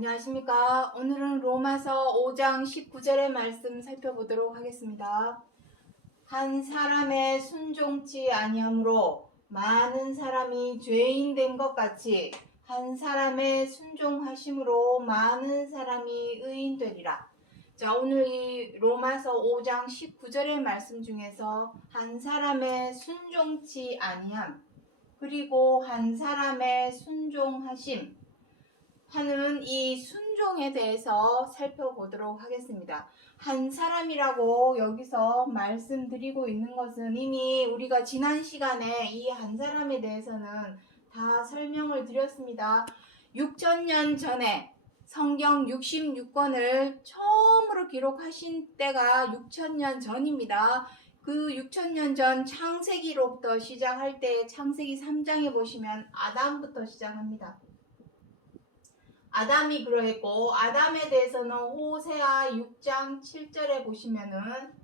안녕하십니까. 오늘은 로마서 5장 19절의 말씀 살펴보도록 하겠습니다. 한 사람의 순종치 아니함으로 많은 사람이 죄인 된 것 같이 한 사람의 순종하심으로 많은 사람이 의인 되리라. 자, 오늘 이 로마서 5장 19절의 말씀 중에서 한 사람의 순종치 아니함 그리고 한 사람의 순종하심 하는 이 순종에 대해서 살펴보도록 하겠습니다. 한 사람이라고 여기서 말씀드리고 있는 것은 이미 우리가 지난 시간에 이 한 사람에 대해서는 다 설명을 드렸습니다. 6,000년 전에 성경 66권을 처음으로 기록하신 때가 6,000년 전입니다. 그 6,000년 전 창세기로부터 시작할 때 창세기 3장에 보시면 아담부터 시작합니다. 아담이 그러했고 아담에 대해서는 호세아 6장 7절에 보시면은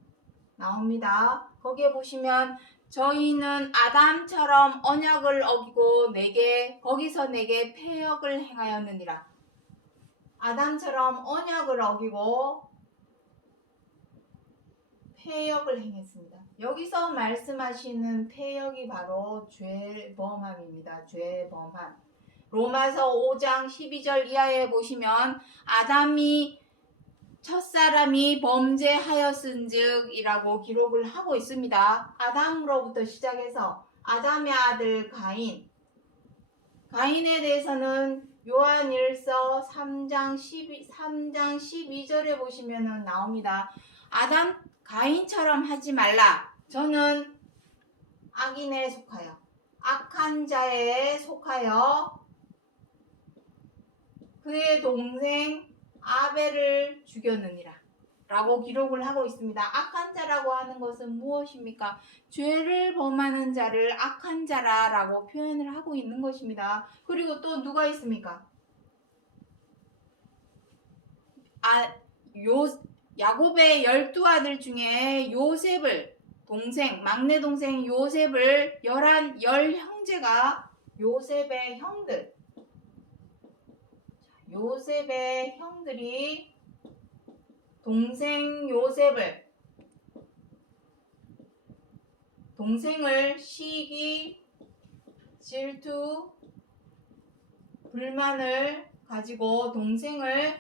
나옵니다. 거기에 보시면 저희는 아담처럼 언약을 어기고 거기서 내게 패역을 행하였느니라. 아담처럼 언약을 어기고 패역을 행했습니다. 여기서 말씀하시는 패역이 바로 죄범함입니다. 죄범함. 로마서 5장 12절 이하에 보시면 아담이 첫사람이 범죄하였은즉 이라고 기록을 하고 있습니다. 아담으로부터 시작해서 아담의 아들 가인에 대해서는 요한일서 3장 12절에 보시면 나옵니다. 가인처럼 하지 말라. 저는 악인에 속하여 악한 자에 속하여 그의 동생 아벨을 죽였느니라 라고 기록을 하고 있습니다. 악한 자라고 하는 것은 무엇입니까? 죄를 범하는 자를 악한 자라고 표현을 하고 있는 것입니다. 그리고 또 누가 있습니까? 야곱의 12아들 중에 요셉을 막내 동생 요셉을 10형제가 요셉의 형들이 동생을 시기, 질투, 불만을 가지고 동생을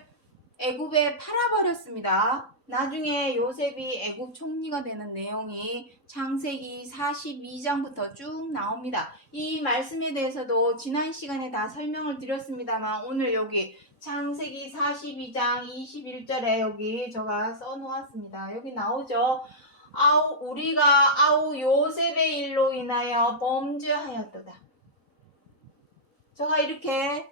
애굽에 팔아버렸습니다. 나중에 요셉이 애굽 총리가 되는 내용이 창세기 42장부터 쭉 나옵니다. 이 말씀에 대해서도 지난 시간에 다 설명을 드렸습니다만 오늘 여기 창세기 42장 21절에 여기 제가 써놓았습니다. 여기 나오죠. 우리가 요셉의 일로 인하여 범죄하였도다. 제가 이렇게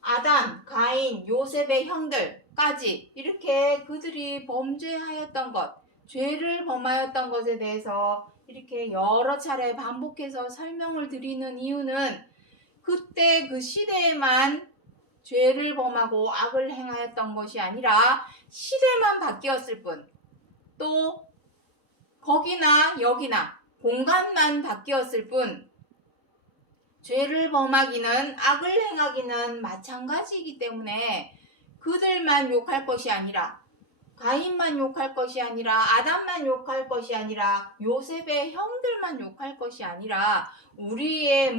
아담, 가인, 요셉의 형들까지 이렇게 그들이 범죄하였던 것, 죄를 범하였던 것에 대해서 이렇게 여러 차례 반복해서 설명을 드리는 이유는 그때 그 시대에만 죄를 범하고 악을 행하였던 것이 아니라 시대만 바뀌었을 뿐, 또 거기나 여기나 공간만 바뀌었을 뿐 죄를 범하기는 악을 행하기는 마찬가지이기 때문에 그들만 욕할 것이 아니라 가인만 욕할 것이 아니라 아담만 욕할 것이 아니라 요셉의 형들만 욕할 것이 아니라 우리의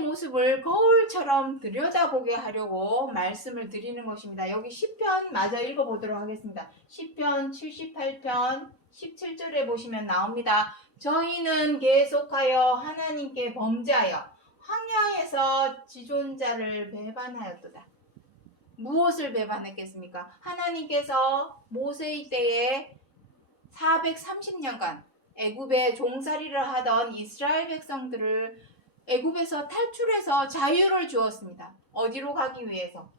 모습을 거울처럼 들여다보게 하려고 말씀을 드리는 것입니다. 여기 시편 마저 읽어보도록 하겠습니다. 시편 78편 17절에 보시면 나옵니다. 저희는 계속하여 하나님께 범죄하여 황야에서 지존자를 배반하였도다. 무엇을 배반했겠습니까? 하나님께서 모세의 때에 430년간 애굽에 종살이를 하던 이스라엘 백성들을 애굽에서 탈출해서 자유를 주었습니다. 어디로 가기 위해서?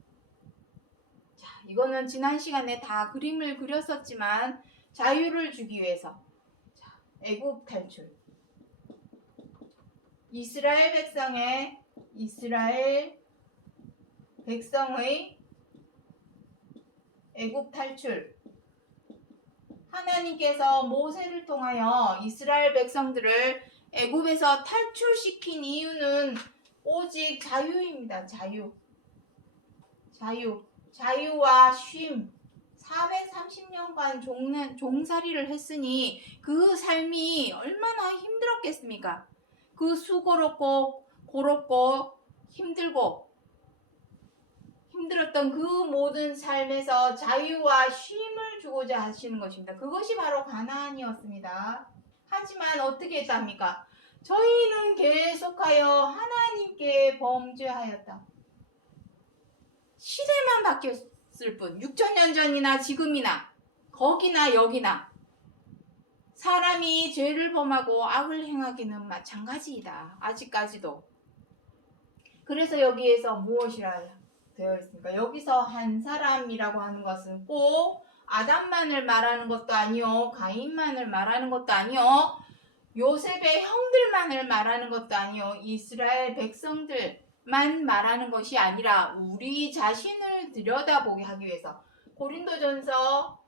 자, 이거는 지난 시간에 다 그림을 그렸었지만 자유를 주기 위해서. 자, 애굽 탈출. 이스라엘 백성의 애굽 탈출. 하나님께서 모세를 통하여 이스라엘 백성들을 애굽에서 탈출시킨 이유는 오직 자유입니다. 자유. 자유와 쉼. 430년간 종살이를 했으니 그 삶이 얼마나 힘들었겠습니까? 그 수고롭고 고롭고 힘들었던 그 모든 삶에서 자유와 쉼을 주고자 하시는 것입니다. 그것이 바로 가나안이었습니다. 하지만 어떻게 했답니까? 저희는 계속하여 하나님께 범죄하였다. 시대만 바뀌었을 뿐, 6,000년 전이나 지금이나 거기나 여기나 사람이 죄를 범하고 악을 행하기는 마찬가지이다. 아직까지도. 그래서 여기에서 무엇이라 되어 있습니까? 여기서 한 사람이라고 하는 것은 꼭 아담만을 말하는 것도 아니요, 가인만을 말하는 것도 아니요, 요셉의 형들만을 말하는 것도 아니요, 이스라엘 백성들만 말하는 것이 아니라 우리 자신을 들여다보게 하기 위해서. 고린도전서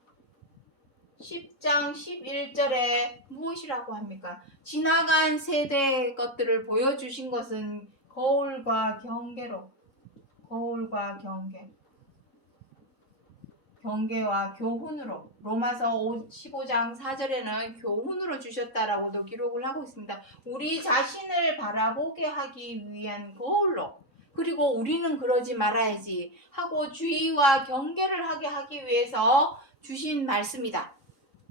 10장 11절에 무엇이라고 합니까? 지나간 세대의 것들을 보여주신 것은 거울과 경계와 교훈으로. 로마서 15장 4절에는 교훈으로 주셨다라고도 기록을 하고 있습니다. 우리 자신을 바라보게 하기 위한 거울로. 그리고 우리는 그러지 말아야지 하고 주의와 경계를 하기 위해서 주신 말씀이다.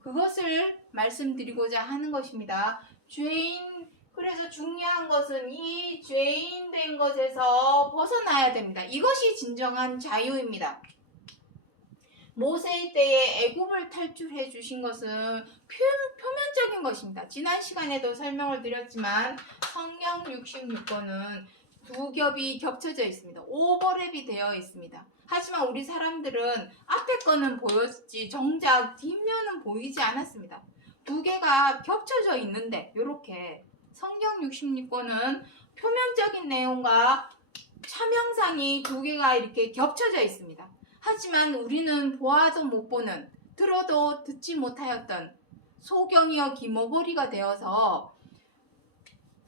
그것을 말씀드리고자 하는 것입니다. 그래서 중요한 것은 이 죄인 된 것에서 벗어나야 됩니다. 이것이 진정한 자유입니다. 모세의 때에 애굽을 탈출해 주신 것은 표면적인 것입니다. 지난 시간에도 설명을 드렸지만 성경 66권은 두 겹이 겹쳐져 있습니다. 오버랩이 되어 있습니다. 하지만 우리 사람들은 앞에 거는 보였지 정작 뒷면은 보이지 않았습니다. 두 개가 겹쳐져 있는데 이렇게 성경 66권은 표면적인 내용과 차명상이 두 개가 이렇게 겹쳐져 있습니다. 하지만 우리는 보아도 못 보는, 들어도 듣지 못하였던 소경이여 기모거리가 되어서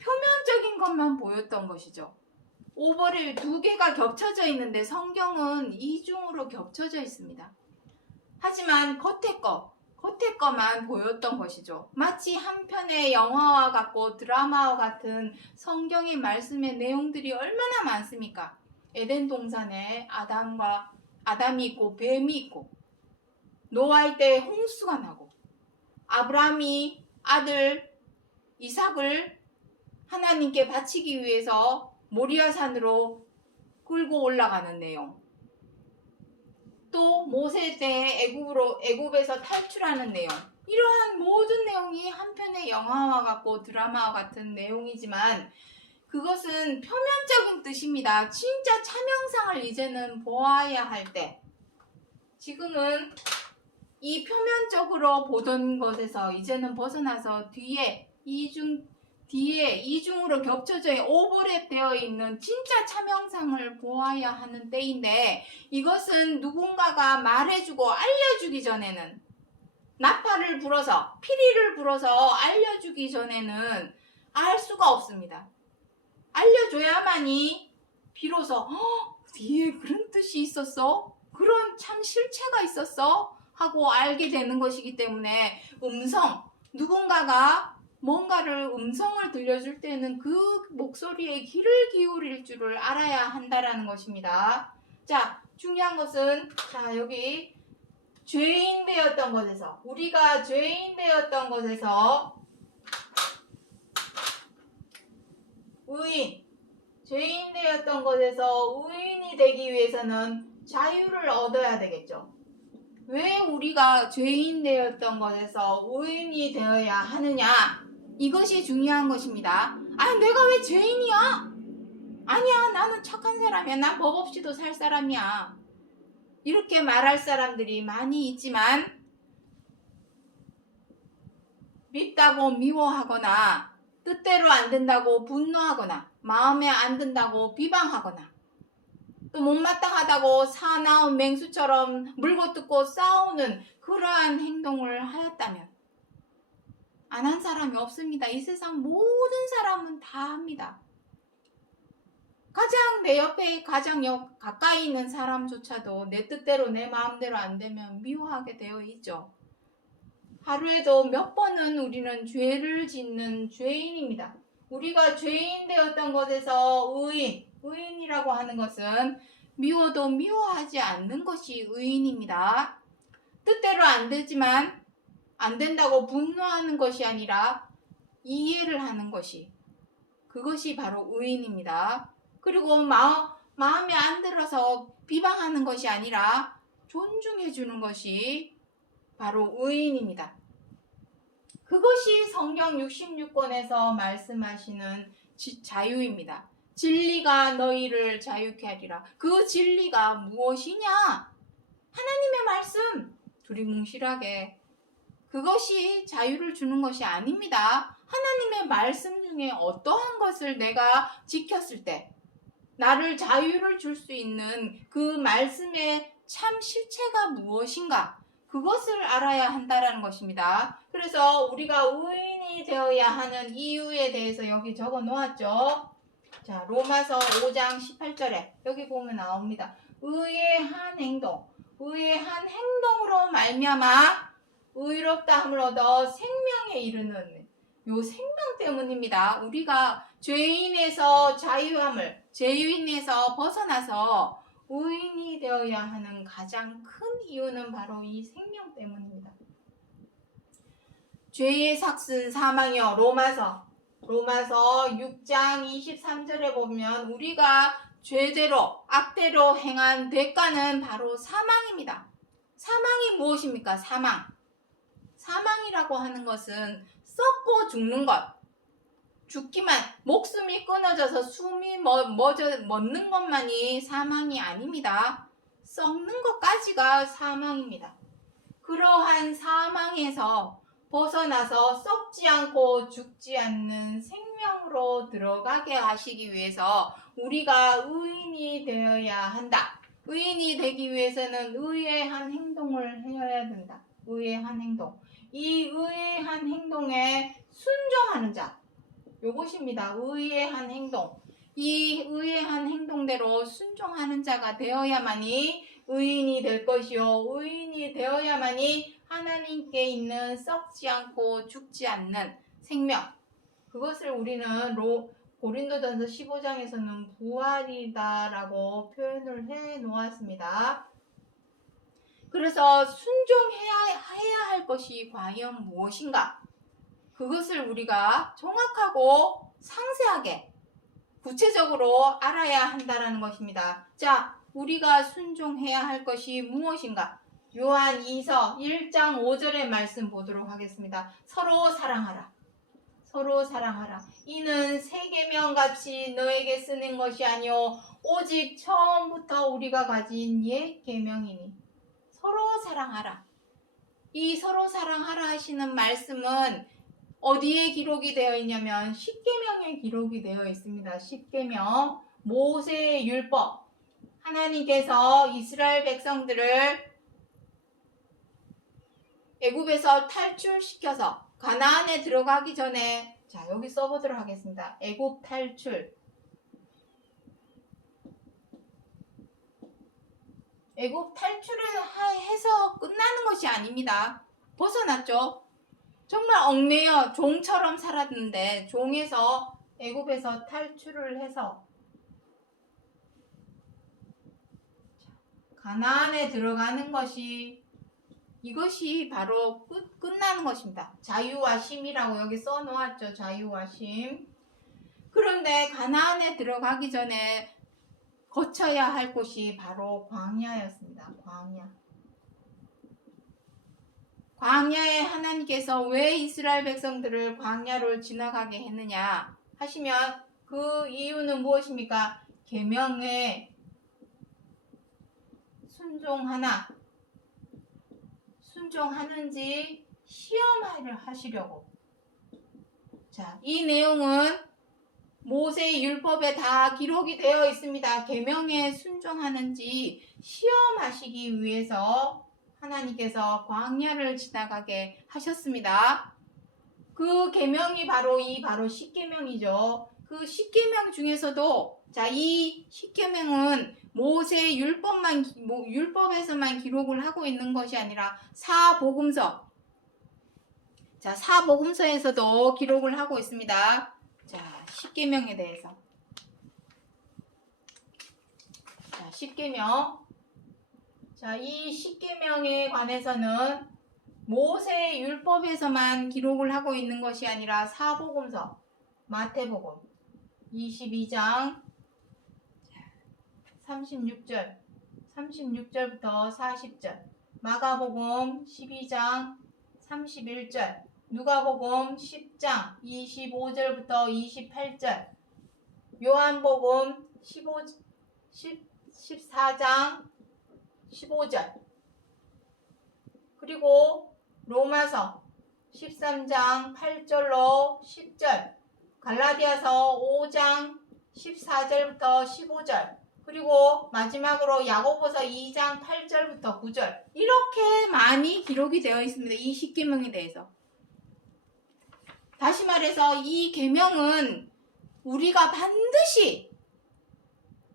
표면적인 것만 보였던 것이죠. 오버랩 두 개가 겹쳐져 있는데 성경은 이중으로 겹쳐져 있습니다. 하지만 겉에 거만 보였던 것이죠. 마치 한 편의 영화와 같고 드라마와 같은 성경의 말씀의 내용들이 얼마나 많습니까? 에덴 동산에 아담이 있고 뱀이 있고, 노아의 때 홍수가 나고, 아브라함이 아들 이삭을 하나님께 바치기 위해서 모리아산으로 끌고 올라가는 내용, 또 모세 때 애굽에서 탈출하는 내용, 이러한 모든 내용이 한편의 영화와 같고 드라마와 같은 내용이지만 그것은 표면적인 뜻입니다. 진짜 차명상을 이제는 보아야 할 때, 지금은 이 표면적으로 보던 것에서 이제는 벗어나서 뒤에 이중으로 겹쳐져 오버랩 되어 있는 진짜 차명상을 보아야 하는 때인데, 이것은 누군가가 말해주고 알려주기 전에는, 나팔을 불어서 피리를 불어서 알려주기 전에는 알 수가 없습니다. 알려줘야만이 비로소 뒤에 그런 뜻이 있었어? 그런 참 실체가 있었어? 하고 알게 되는 것이기 때문에 누군가가 뭔가를 음성을 들려줄 때는 그 목소리에 귀를 기울일 줄을 알아야 한다라는 것입니다. 자, 중요한 것은 여기 죄인 되었던 것에서, 우리가 죄인 되었던 것에서 죄인 되었던 것에서 의인이 되기 위해서는 자유를 얻어야 되겠죠. 왜 우리가 죄인 되었던 것에서 의인이 되어야 하느냐? 이것이 중요한 것입니다. 내가 왜 죄인이야? 아니야, 나는 착한 사람이야. 난 법 없이도 살 사람이야. 이렇게 말할 사람들이 많이 있지만, 밉다고 미워하거나 뜻대로 안 된다고 분노하거나 마음에 안 든다고 비방하거나 또 못마땅하다고 사나운 맹수처럼 물고 뜯고 싸우는 그러한 행동을 하였다면 안 한 사람이 없습니다. 이 세상 모든 사람은 다 합니다. 가장 그냥 내 옆에 가장 가까이 있는 사람조차도 내 뜻대로 내 마음대로 안 되면 미워하게 되어 있죠. 하루에도 몇 번은 우리는 죄를 짓는 죄인입니다. 우리가 죄인 되었던 것에서 의인이라고 하는 것은 미워도 미워하지 않는 것이 의인입니다. 뜻대로 안 되지만 안 된다고 분노하는 것이 아니라 이해를 하는 것이, 그것이 바로 의인입니다. 그리고 마음에 안 들어서 비방하는 것이 아니라 존중해 주는 것이 바로 의인입니다. 그것이 성경 66권에서 말씀하시는 자유입니다. 진리가 너희를 자유케 하리라. 그 진리가 무엇이냐? 하나님의 말씀. 두리뭉실하게. 그것이 자유를 주는 것이 아닙니다. 하나님의 말씀 중에 어떠한 것을 내가 지켰을 때 나를 자유를 줄 수 있는 그 말씀의 참 실체가 무엇인가? 그것을 알아야 한다라는 것입니다. 그래서 우리가 의인이 되어야 하는 이유에 대해서 여기 적어 놓았죠. 자, 로마서 5장 18절에 여기 보면 나옵니다. 의의 한 행동, 의의 한 행동으로 말미암아 의롭다함을 얻어 생명에 이르는 요 생명 때문입니다. 우리가 죄인에서 죄인에서 벗어나서 의인이 되어야 하는 가장 큰 이유는 바로 이 생명 때문입니다. 죄의 삭슨 사망이요. 로마서 6장 23절에 보면 우리가 죄대로 악대로 행한 대가는 바로 사망입니다. 사망이 무엇입니까? 사망이라고 하는 것은 썩고 죽는 것, 죽기만, 목숨이 끊어져서 숨이 멎는 것만이 사망이 아닙니다. 썩는 것까지가 사망입니다. 그러한 사망에서 벗어나서 썩지 않고 죽지 않는 생명으로 들어가게 하시기 위해서 우리가 의인이 되어야 한다. 의인이 되기 위해서는 의의 한 행동을 해야 된다. 의의 한 행동. 이 의의 한 행동에 순종하는 자. 요것입니다. 의의 한 행동. 이 의의 한 행동대로 순종하는 자가 되어야만이 의인이 될 것이요. 의인이 되어야만이 하나님께 있는 썩지 않고 죽지 않는 생명. 그것을 우리는 고린도전서 15장에서는 부활이다라고 표현을 해 놓았습니다. 그래서 순종해야 할 것이 과연 무엇인가? 그것을 우리가 정확하고 상세하게 구체적으로 알아야 한다는 것입니다. 자, 우리가 순종해야 할 것이 무엇인가? 요한 2서 1장 5절의 말씀 보도록 하겠습니다. 서로 사랑하라. 서로 사랑하라. 이는 새 계명같이 너에게 쓰는 것이 아니요 오직 처음부터 우리가 가진 옛 계명이니. 서로 사랑하라. 이 서로 사랑하라 하시는 말씀은 어디에 기록이 되어 있냐면 십계명에 기록이 되어 있습니다. 십계명, 모세의 율법. 하나님께서 이스라엘 백성들을 애굽에서 탈출시켜서 가나안에 들어가기 전에, 자, 여기 써보도록 하겠습니다. 애굽 탈출. 애굽 탈출을 해서 끝나는 것이 아닙니다. 벗어났죠. 정말 얽매여 종처럼 살았는데 종에서 애굽에서 탈출을 해서 가나안에 들어가는 것이, 이것이 바로 끝나는 것입니다. 자유와 쉼이라고 여기 써놓았죠. 자유와 쉼. 그런데 가나안에 들어가기 전에 거쳐야 할 곳이 바로 광야였습니다. 광야에 하나님께서 왜 이스라엘 백성들을 광야로 지나가게 했느냐 하시면 그 이유는 무엇입니까? 계명에 순종하는지 시험하시려고. 자, 이 내용은 모세의 율법에 다 기록이 되어 있습니다. 계명에 순종하는지 시험하시기 위해서 하나님께서 광야를 지나가게 하셨습니다. 그 계명이 바로 십계명이죠. 그 십계명 중에서도 자, 이 십계명은 모세 율법에서만 기록을 하고 있는 것이 아니라 사복음서, 자, 사복음서에서도 기록을 하고 있습니다. 자, 십계명에 대해서. 자, 십계명. 자, 이 십계명에 관해서는 모세 율법에서만 기록을 하고 있는 것이 아니라 사복음서, 마태복음 22장 36절부터 40절, 마가복음 12장 31절, 누가복음 10장 25절부터 28절, 요한복음 14장 15절, 그리고 로마서 13장 8절로 10절, 갈라디아서 5장 14절부터 15절, 그리고 마지막으로 야고보서 2장 8절부터 9절, 이렇게 많이 기록이 되어 있습니다. 이 십계명에 대해서. 다시 말해서 이 계명은 우리가 반드시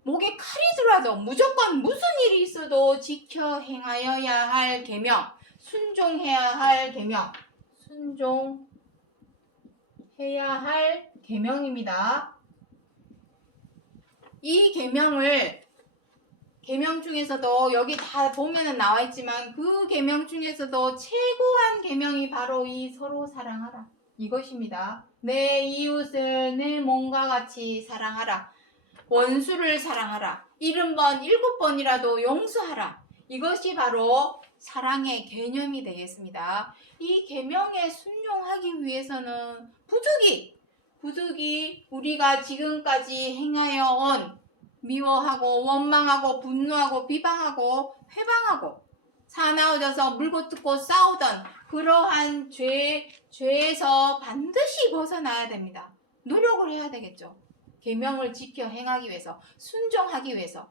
목에 칼이 들어도 무조건 무슨 일이 있어도 지켜 행하여야 할 계명, 순종해야 할 계명, 순종해야 할 계명입니다. 이 계명 중에서도 여기 다 보면은 나와 있지만 그 계명 중에서도 최고한 계명이 바로 이 서로 사랑하라, 이것입니다. 내 이웃을 내 몸과 같이 사랑하라, 원수를 사랑하라, 70번 7번이라도 용서하라, 이것이 바로 사랑의 개념이 되겠습니다. 이 계명에 순종하기 위해서는 부득이 우리가 지금까지 행하여 온 미워하고 원망하고 분노하고 비방하고 회방하고 사나워져서 물고 뜯고 싸우던 그러한 죄에서 반드시 벗어나야 됩니다. 노력을 해야 되겠죠. 계명을 지켜 행하기 위해서, 순종하기 위해서.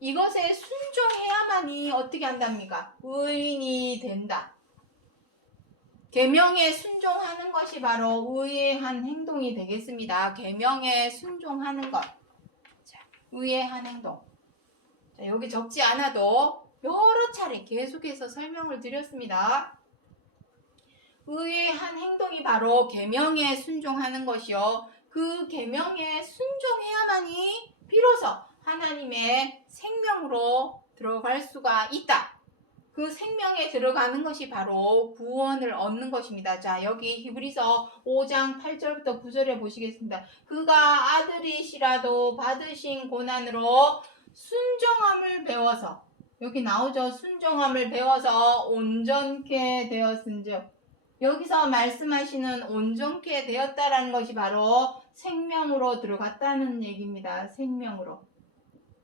이것에 순종해야만이 어떻게 한답니까? 의인이 된다. 계명에 순종하는 것이 바로 의의한 행동이 되겠습니다. 계명에 순종하는 것. 자, 의의한 행동. 자, 여기 적지 않아도 여러 차례 계속해서 설명을 드렸습니다. 의의한 행동이 바로 계명에 순종하는 것이요, 그 계명에 순종해야만이 비로소 하나님의 생명으로 들어갈 수가 있다. 그 생명에 들어가는 것이 바로 구원을 얻는 것입니다. 자, 여기 히브리서 5장 8절부터 9절에 보시겠습니다. 그가 아들이시라도 받으신 고난으로 순종함을 배워서, 여기 나오죠. 순종함을 배워서 온전케 되었은즉, 여기서 말씀하시는 온전케 되었다라는 것이 바로 생명으로 들어갔다는 얘기입니다. 생명으로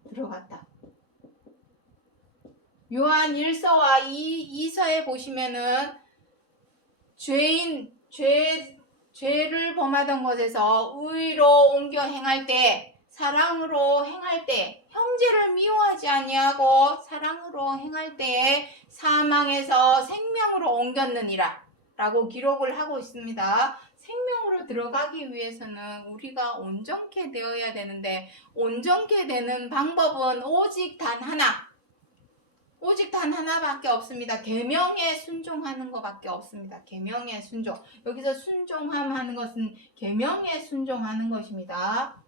들어갔다. 요한 1서와 2서에 보시면은 죄를 범하던 것에서 의로 옮겨 행할 때, 사랑으로 행할 때, 형제를 미워하지 아니하고 사랑으로 행할 때에 사망에서 생명으로 옮겼느니라 라고 기록을 하고 있습니다. 생명으로 들어가기 위해서는 우리가 온전케 되어야 되는데, 온전케 되는 방법은 오직 단 하나밖에 없습니다. 계명에 순종하는 것밖에 없습니다. 계명에 순종. 여기서 순종함 하는 것은 계명에 순종하는 것입니다.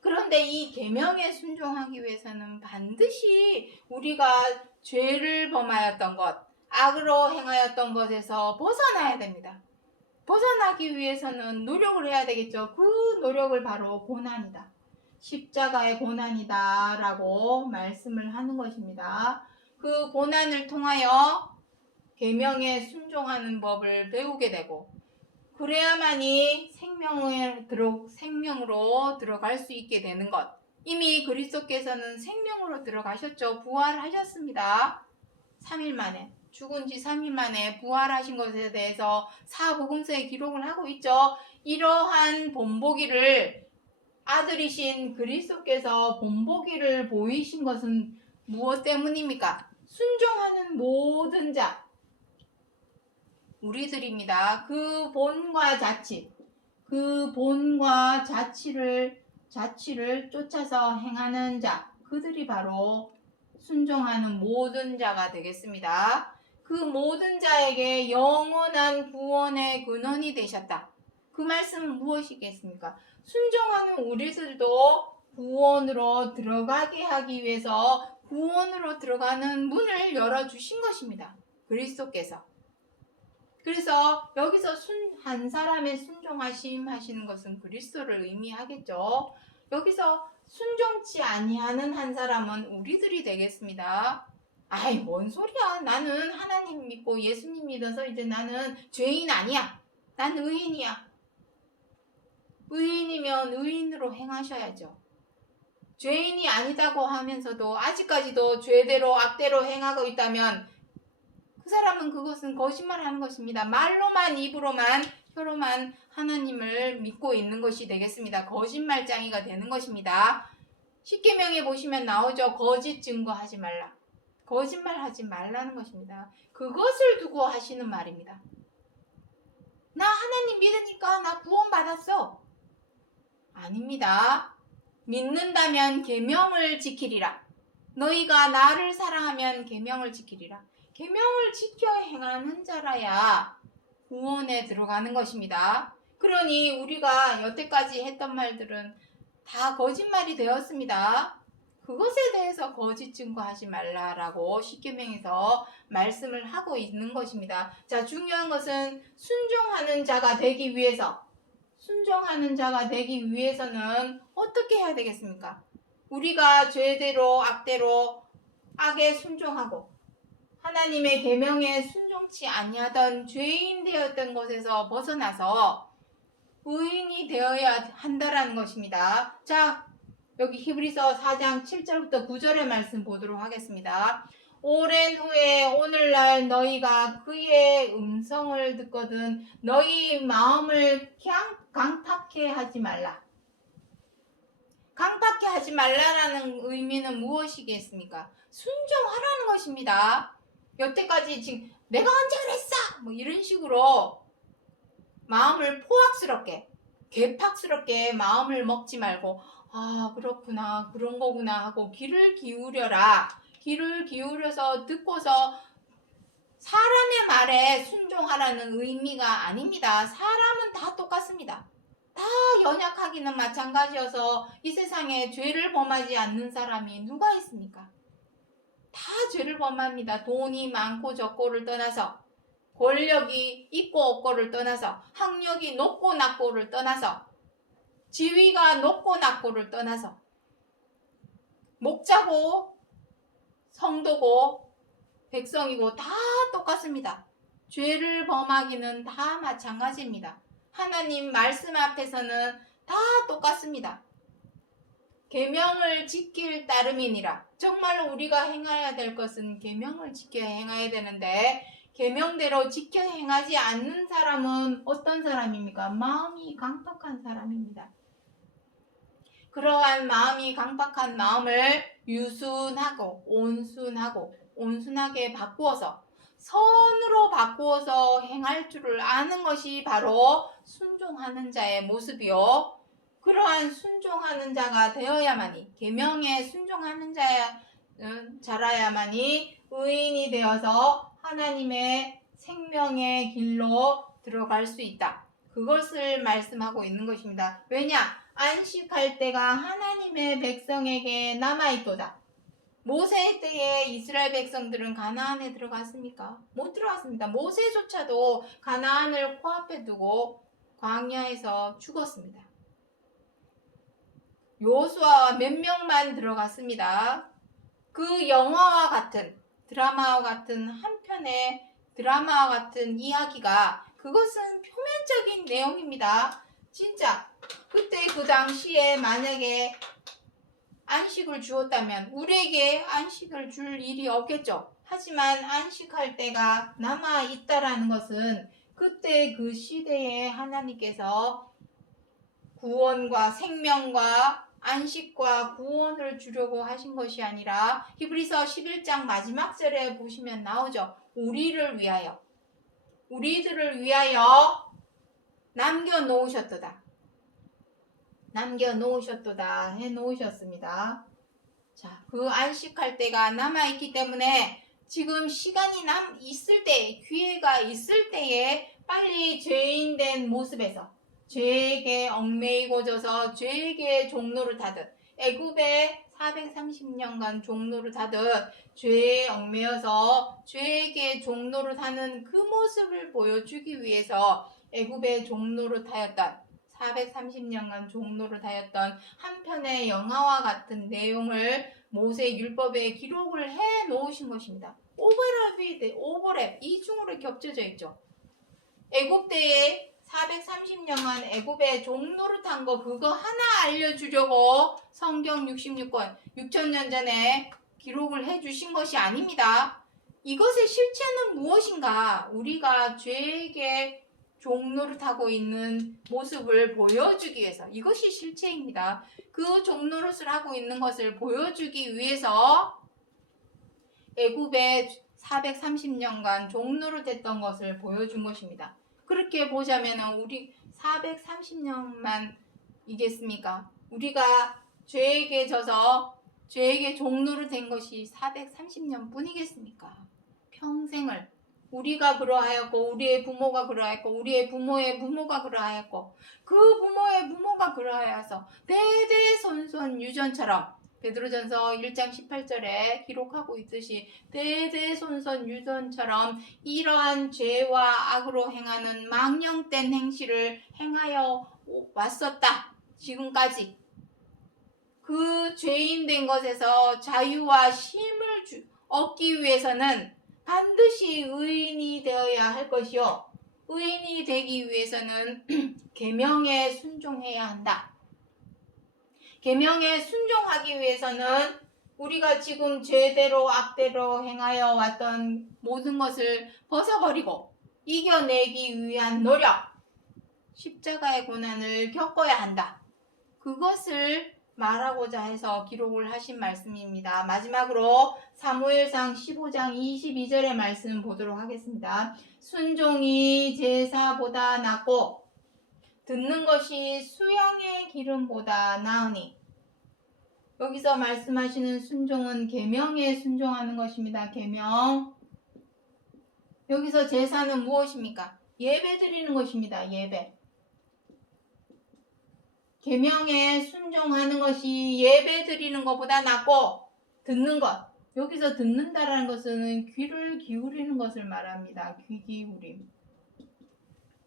그런데 이 계명에 순종하기 위해서는 반드시 우리가 죄를 범하였던 것, 악으로 행하였던 것에서 벗어나야 됩니다. 벗어나기 위해서는 노력을 해야 되겠죠. 그 노력을 바로 고난이다, 십자가의 고난이다 라고 말씀을 하는 것입니다. 그 고난을 통하여 계명에 순종하는 법을 배우게 되고, 그래야만이 생명으로 들어갈 수 있게 되는 것. 이미 그리스도께서는 생명으로 들어가셨죠. 부활하셨습니다. 3일 만에, 죽은 지 3일 만에 부활하신 것에 대해서 사복음서에 기록을 하고 있죠. 이러한 본보기를, 아들이신 그리스도께서 본보기를 보이신 것은 무엇 때문입니까? 순종하는 모든 자, 우리들입니다. 그 본과 자칫, 그 본과 자치를 쫓아서 행하는 자, 그들이 바로 순종하는 모든 자가 되겠습니다. 그 모든 자에게 영원한 구원의 근원이 되셨다. 그 말씀은 무엇이겠습니까? 순종하는 우리들도 구원으로 들어가게 하기 위해서 구원으로 들어가는 문을 열어주신 것입니다. 그리스도께서. 그래서 여기서 한 사람의 순종하심 하시는 것은 그리스도를 의미하겠죠. 여기서 순종치 아니하는 한 사람은 우리들이 되겠습니다. 아이, 뭔 소리야. 나는 하나님 믿고 예수님 믿어서 이제 나는 죄인 아니야. 난 의인이야. 의인이면 의인으로 행하셔야죠. 죄인이 아니다고 하면서도 아직까지도 죄대로 악대로 행하고 있다면 그 사람은 그것은 거짓말하는 것입니다. 말로만 입으로만 혀로만 하나님을 믿고 있는 것이 되겠습니다. 거짓말장이가 되는 것입니다. 십계명에 보시면 나오죠. 거짓 증거하지 말라. 거짓말하지 말라는 것입니다. 그것을 두고 하시는 말입니다. 나 하나님 믿으니까 나 구원받았어. 아닙니다. 믿는다면 계명을 지키리라. 너희가 나를 사랑하면 계명을 지키리라. 계명을 지켜 행하는 자라야 구원에 들어가는 것입니다. 그러니 우리가 여태까지 했던 말들은 다 거짓말이 되었습니다. 그것에 대해서 거짓 증거하지 말라라고 십계명에서 말씀을 하고 있는 것입니다. 자, 중요한 것은 순종하는 자가 되기 위해서는 어떻게 해야 되겠습니까? 우리가 죄대로 악대로 악에 순종하고 하나님의 계명에 순종치 아니하던 죄인 되었던 것에서 벗어나서 의인이 되어야 한다라는 것입니다. 자, 여기 히브리서 4장 7절부터 9절의 말씀 보도록 하겠습니다. 오랜 후에 오늘날 너희가 그의 음성을 듣거든 너희 마음을 강팍해 하지 말라. 강팍해 하지 말라라는 의미는 무엇이겠습니까? 순종하라는 것입니다. 여태까지 지금 내가 언제 그랬어? 뭐 이런 식으로 마음을 포악스럽게 괴팍스럽게 마음을 먹지 말고 아 그렇구나 그런 거구나 하고 귀를 기울여라. 귀를 기울여서 듣고서 사람의 말에 순종하라는 의미가 아닙니다. 사람은 다 똑같습니다. 다 연약하기는 마찬가지여서 이 세상에 죄를 범하지 않는 사람이 누가 있습니까? 다 죄를 범합니다. 돈이 많고 적고를 떠나서 권력이 있고 없고를 떠나서 학력이 높고 낮고를 떠나서 지위가 높고 낮고를 떠나서 목자고 성도고 백성이고 다 똑같습니다. 죄를 범하기는 다 마찬가지입니다. 하나님 말씀 앞에서는 다 똑같습니다. 계명을 지킬 따름이니라. 정말로 우리가 행해야 될 것은 계명을 지켜 행해야 되는데 계명대로 지켜 행하지 않는 사람은 어떤 사람입니까? 마음이 강팍한 사람입니다. 그러한 마음이 강팍한 마음을 유순하고 온순하게 바꾸어서 선으로 바꾸어서 행할 줄을 아는 것이 바로 순종하는 자의 모습이요. 그러한 순종하는 자가 되어야만이 계명에 순종하는 자라야만이 의인이 되어서 하나님의 생명의 길로 들어갈 수 있다. 그것을 말씀하고 있는 것입니다. 왜냐? 안식할 때가 하나님의 백성에게 남아있도다. 모세 때에 이스라엘 백성들은 가나안에 들어갔습니까? 못 들어갔습니다. 모세조차도 가나안을 코앞에 두고 광야에서 죽었습니다. 요수아와 몇 명만 들어갔습니다. 그 영화와 같은 드라마와 같은 한편의 드라마와 같은 이야기가 그것은 표면적인 내용입니다. 진짜 그때 그 당시에 만약에 안식을 주었다면 우리에게 안식을 줄 일이 없겠죠. 하지만 안식할 때가 남아 있다라는 것은 그때 그 시대에 하나님께서 구원과 생명과 안식과 구원을 주려고 하신 것이 아니라 히브리서 11장 마지막 절에 보시면 나오죠. 우리들을 위하여 남겨놓으셨도다. 남겨놓으셨도다 해놓으셨습니다. 자, 그 안식할 때가 남아있기 때문에 지금 시간이 있을 때, 기회가 있을 때에 빨리 죄인된 모습에서 죄에게 얽매이고져서 죄에게 종로를 타듯 애굽에 430년간 종로를 타듯 죄에 얽매여서 죄에게 종로를 타는 그 모습을 보여주기 위해서 애굽의 종로를 타였던 430년간 종로를 타였던 한 편의 영화와 같은 내용을 모세 율법에 기록을 해 놓으신 것입니다. 오버랩 이중으로 겹쳐져 있죠. 애굽 때에 430년간 애굽에 종로를 탄 거 그거 하나 알려주려고 성경 66권 6천년 전에 기록을 해주신 것이 아닙니다. 이것의 실체는 무엇인가? 우리가 죄에게 종로를 타고 있는 모습을 보여주기 위해서, 이것이 실체입니다. 그 종노릇을 하고 있는 것을 보여주기 위해서 애굽에 430년간 종노릇 했던 것을 보여준 것입니다. 그렇게 보자면 우리 430년만 이겠습니까? 우리가 죄에게 져서 죄에게 종노릇 된 것이 430년 뿐이겠습니까? 평생을 우리가 그러하였고 우리의 부모가 그러하였고 우리의 부모의 부모가 그러하였고 그 부모의 부모가 그러하여서 대대손손 유전처럼 베드로전서 1장 18절에 기록하고 있듯이 대대손손 유전처럼 이러한 죄와 악으로 행하는 망령된 행실을 행하여 왔었다. 지금까지 그 죄인 된 것에서 자유와 쉼을 얻기 위해서는 반드시 의인이 되어야 할 것이요. 의인이 되기 위해서는 계명에 순종해야 한다. 계명에 순종하기 위해서는 우리가 지금 죄대로 악대로 행하여 왔던 모든 것을 벗어버리고 이겨내기 위한 노력, 십자가의 고난을 겪어야 한다. 그것을 말하고자 해서 기록을 하신 말씀입니다. 마지막으로 사무엘상 15장 22절의 말씀 보도록 하겠습니다. 순종이 제사보다 낫고 듣는 것이 수양의 기름보다 나으니. 여기서 말씀하시는 순종은 계명에 순종하는 것입니다. 계명. 여기서 제사는 무엇입니까? 예배 드리는 것입니다. 예배. 계명에 순종하는 것이 예배 드리는 것보다 낫고 듣는 것. 여기서 듣는다라는 것은 귀를 기울이는 것을 말합니다. 귀 기울임.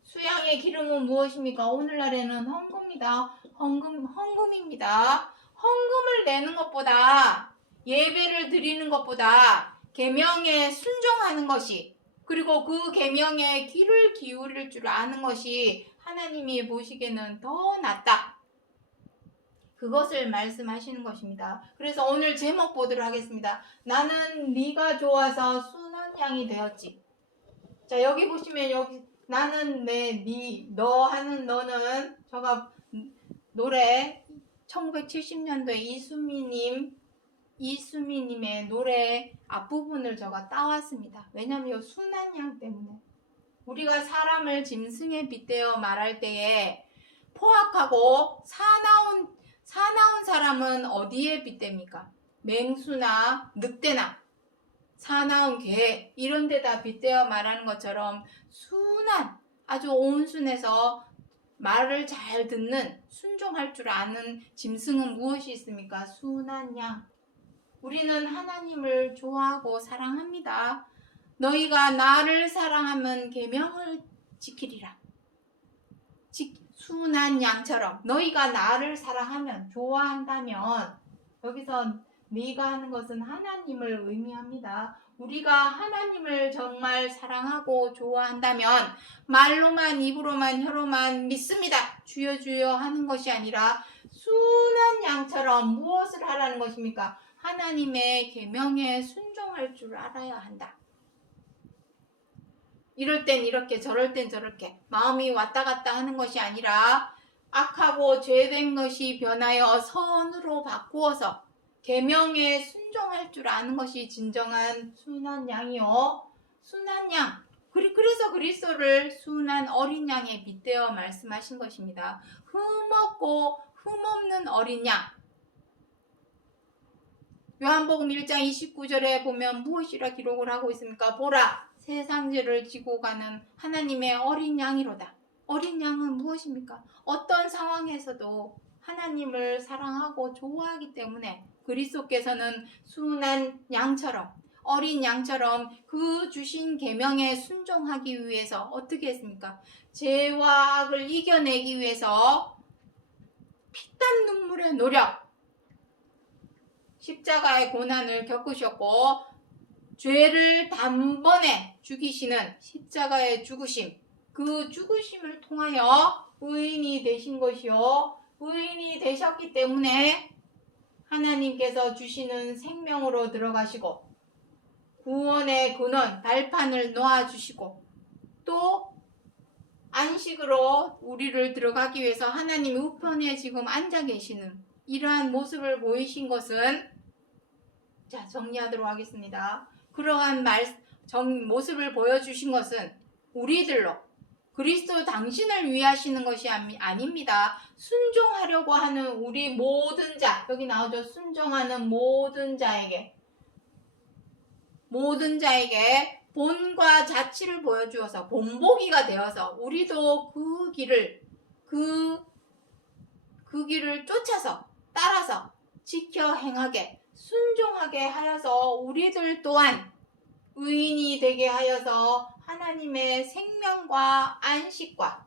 수양의 기름은 무엇입니까? 오늘날에는 헌금이다. 헌금입니다. 헌금을 내는 것보다 예배를 드리는 것보다 계명에 순종하는 것이 그리고 그 계명에 귀를 기울일 줄 아는 것이 하나님이 보시기에는 더 낫다. 그것을 말씀하시는 것입니다. 그래서 오늘 제목 보도록 하겠습니다. 나는 네가 좋아서 순한 양이 되었지. 자, 여기 보시면 여기 나는 너 하는 너는 제가 노래 1970년도에 이수미님의 노래 앞부분을 제가 따왔습니다. 왜냐하면 순한 양 때문에 우리가 사람을 짐승에 빗대어 말할 때에 포악하고 사나운 사람은 어디에 빗댑니까? 맹수나 늑대나 사나운 개 이런 데다 빗대어 말하는 것처럼 순한 아주 온순해서 말을 잘 듣는 순종할 줄 아는 짐승은 무엇이 있습니까? 순한 양. 우리는 하나님을 좋아하고 사랑합니다. 너희가 나를 사랑하면 계명을 지키리라. 순한 양처럼 너희가 나를 사랑하면 좋아한다면 여기서 네가 하는 것은 하나님을 의미합니다. 우리가 하나님을 정말 사랑하고 좋아한다면 말로만 입으로만 혀로만 믿습니다. 주여 주여 하는 것이 아니라 순한 양처럼 무엇을 하라는 것입니까? 하나님의 계명에 순종할 줄 알아야 한다. 이럴 땐 이렇게 저럴 땐 저렇게 마음이 왔다 갔다 하는 것이 아니라 악하고 죄된 것이 변하여 선으로 바꾸어서 계명에 순종할 줄 아는 것이 진정한 순한 양이요. 순한 양. 그래서 그리스도를 순한 어린 양에 빗대어 말씀하신 것입니다. 흠없고 흠없는 어린 양. 요한복음 1장 29절에 보면 무엇이라 기록을 하고 있습니까? 보라, 세상 죄를 지고 가는 하나님의 어린 양이로다. 어린 양은 무엇입니까? 어떤 상황에서도 하나님을 사랑하고 좋아하기 때문에 그리스도께서는 순한 양처럼, 어린 양처럼 그 주신 계명에 순종하기 위해서 어떻게 했습니까? 죄와 악을 이겨내기 위해서 피땀 눈물의 노력, 십자가의 고난을 겪으셨고 죄를 단번에 죽이시는 십자가의 죽으심, 그 죽으심을 통하여 의인이 되신 것이요, 의인이 되셨기 때문에 하나님께서 주시는 생명으로 들어가시고 구원의 근원 발판을 놓아주시고 또 안식으로 우리를 들어가기 위해서 하나님 우편에 지금 앉아 계시는 이러한 모습을 보이신 것은, 자, 정리하도록 하겠습니다. 그러한 모습을 보여주신 것은 우리들로 그리스도 당신을 위하시는 것이 아닙니다. 순종하려고 하는 우리 모든 자, 여기 나오죠. 순종하는 모든 자에게 본과 자치를 보여주어서 본보기가 되어서 우리도 그 길을 쫓아서 따라서 지켜 행하게 순종하게 하여서 우리들 또한 의인이 되게 하여서 하나님의 생명과 안식과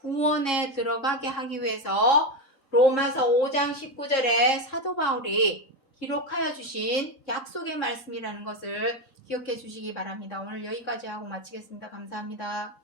구원에 들어가게 하기 위해서 로마서 5장 19절에 사도 바울이 기록하여 주신 약속의 말씀이라는 것을 기억해 주시기 바랍니다. 오늘 여기까지 하고 마치겠습니다. 감사합니다.